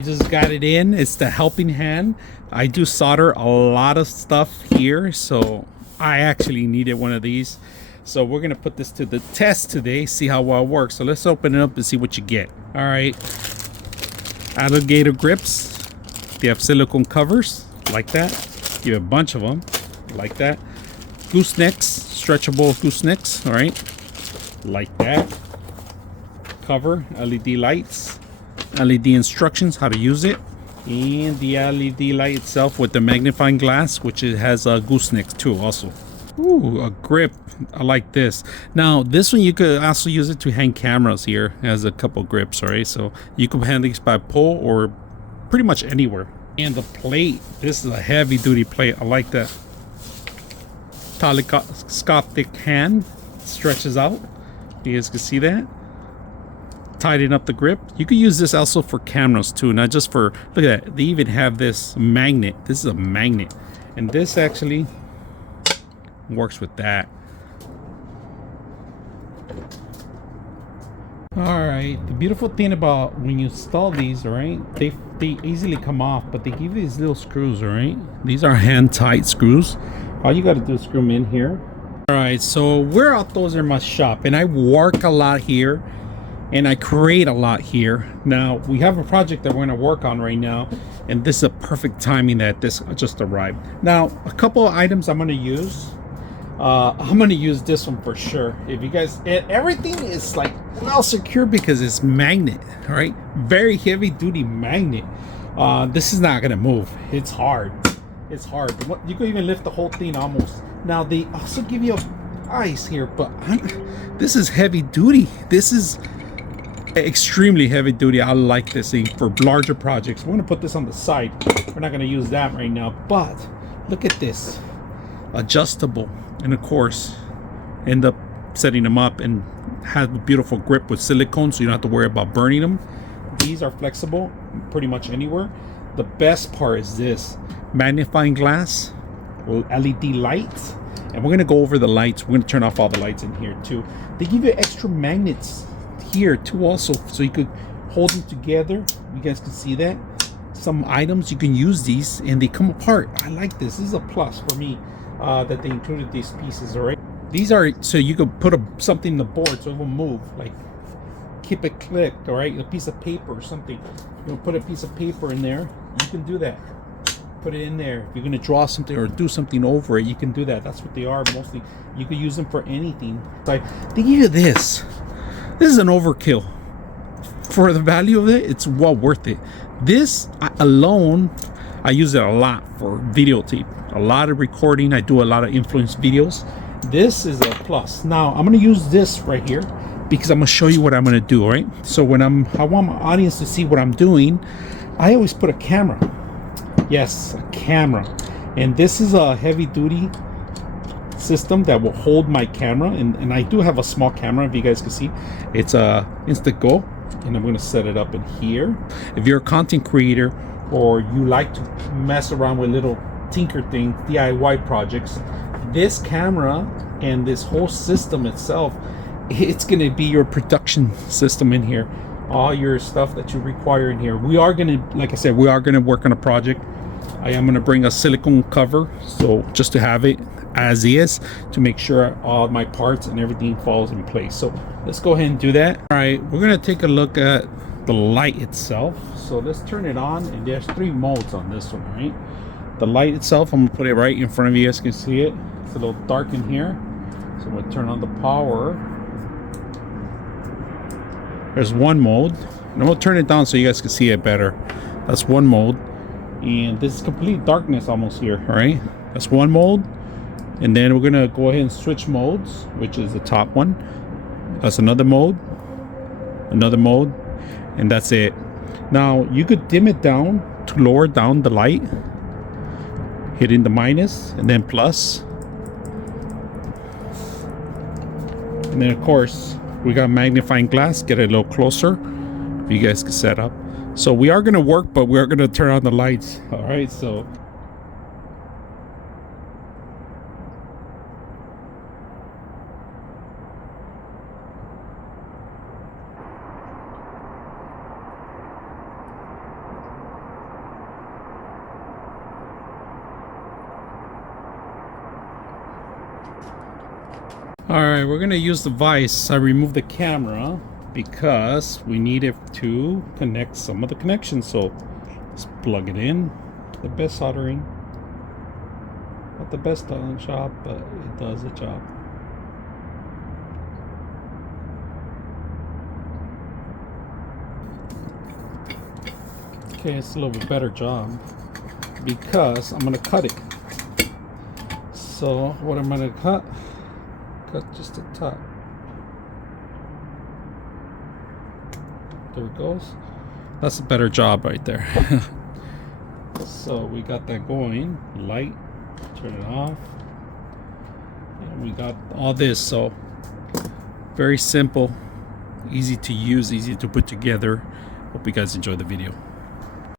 Just got it in. It's the helping hand. I do solder a lot of stuff here, so I actually needed one of these. So we're gonna put this to the test today, see how well it works. So let's open it up and see what you get. All right, alligator grips. They have silicone covers like that. You have a bunch of them like that. Goosenecks, stretchable goosenecks. All right, like that. Cover, LED lights, LED instructions how to use it, and the LED light itself with the magnifying glass, which it has a gooseneck too also. Ooh, a grip. I like this. Now this one you could also use it to hang cameras here. It has a couple grips, all right? So you can hang these by pull or pretty much anywhere. And the plate, this is a heavy duty plate. I like that. Telescopic hand stretches out. You guys can see that. Tighten up the grip. You could use this also for cameras too, not just for, look at that, they even have this magnet. This is a magnet, and this actually works with that. All right, the beautiful thing about when you install these, all right, they easily come off, but they give you these little screws, all right? These are hand tight screws. All you got to do is screw them in here. All right, so we're outdoors in my shop, and I work a lot here and I create a lot here. Now we have a project that we're going to work on right now, and this is a perfect timing that this just arrived. Now a couple of items I'm going to use. I'm going to use this one for sure. If you guys, everything is like well secure because it's magnet, all right? Very heavy duty magnet. This is not going to move. It's hard. It's hard. You can even lift the whole thing almost. Now they also give you ice here, but this is heavy duty. This is extremely heavy duty. I like this thing for larger projects. We're going to put this on the side. We're not going to use that right now, but look at this, adjustable, and of course end up setting them up and have a beautiful grip with silicone, so you don't have to worry about burning them. These are flexible pretty much anywhere. The best part is this magnifying glass, LED lights, and we're going to go over the lights. We're going to turn off all the lights in here too. They give you extra magnets here too also, so you could hold them together. You guys can see that some items you can use these and they come apart. I like this. This is a plus for me that they included these pieces. All right, these are so you could put something in the board so it will move, like keep it clipped. All right, a piece of paper or something, you know, put a piece of paper in there, you can do that. Put it in there. If you're going to draw something or do something over it, you can do that. That's what they are mostly. You could use them for anything. Like they give you this. This is an overkill. For the value of it, it's well worth it. This alone, I use it a lot for videotape. A lot of recording. I do a lot of influence videos. This is a plus. Now, I'm going to use this right here because I'm going to show you what I'm going to do, all right? So when I want my audience to see what I'm doing, I always put a camera. Yes, a camera. And this is a heavy duty system that will hold my camera, and I do have a small camera, if you guys can see. It's a Instant Go, and I'm going to set it up in here. If you're a content creator or you like to mess around with little tinker things, DIY projects, this camera and this whole system itself, it's going to be your production system in here. All your stuff that you require in here. We are going to, like I said, we are going to work on a project. I am going to bring a silicone cover, so just to have it as is, to make sure all my parts and everything falls in place. So let's go ahead and do that. All right, we're going to take a look at the light itself. So let's turn it on, and there's 3 modes on this one, right? The light itself, I'm going to put it right in front of you. You guys can see it. It's a little dark in here, so I'm going to turn on the power. There's one mode, and we'll turn it down so you guys can see it better. That's one mode, and this is complete darkness almost here. All right, that's one mode, and then we're gonna go ahead and switch modes, which is the top one. That's another mode, and that's it. Now you could dim it down to lower down the light, hitting the minus and then plus, and then of course we got magnifying glass. Get it a little closer if you guys can set up. So we are going to work, but we are going to turn on the lights. All right, so Alright, we're gonna use the vise. I removed the camera because we need it to connect some of the connections. So let's plug it in. The best soldering. Not the best job, but it does the job. Okay, it's a little bit better job because I'm gonna cut it. So what I'm gonna cut just the top. There it goes. That's a better job right there. So we got that going. Light, turn it off, and we got all this. So very simple, easy to use, easy to put together. Hope you guys enjoy the video.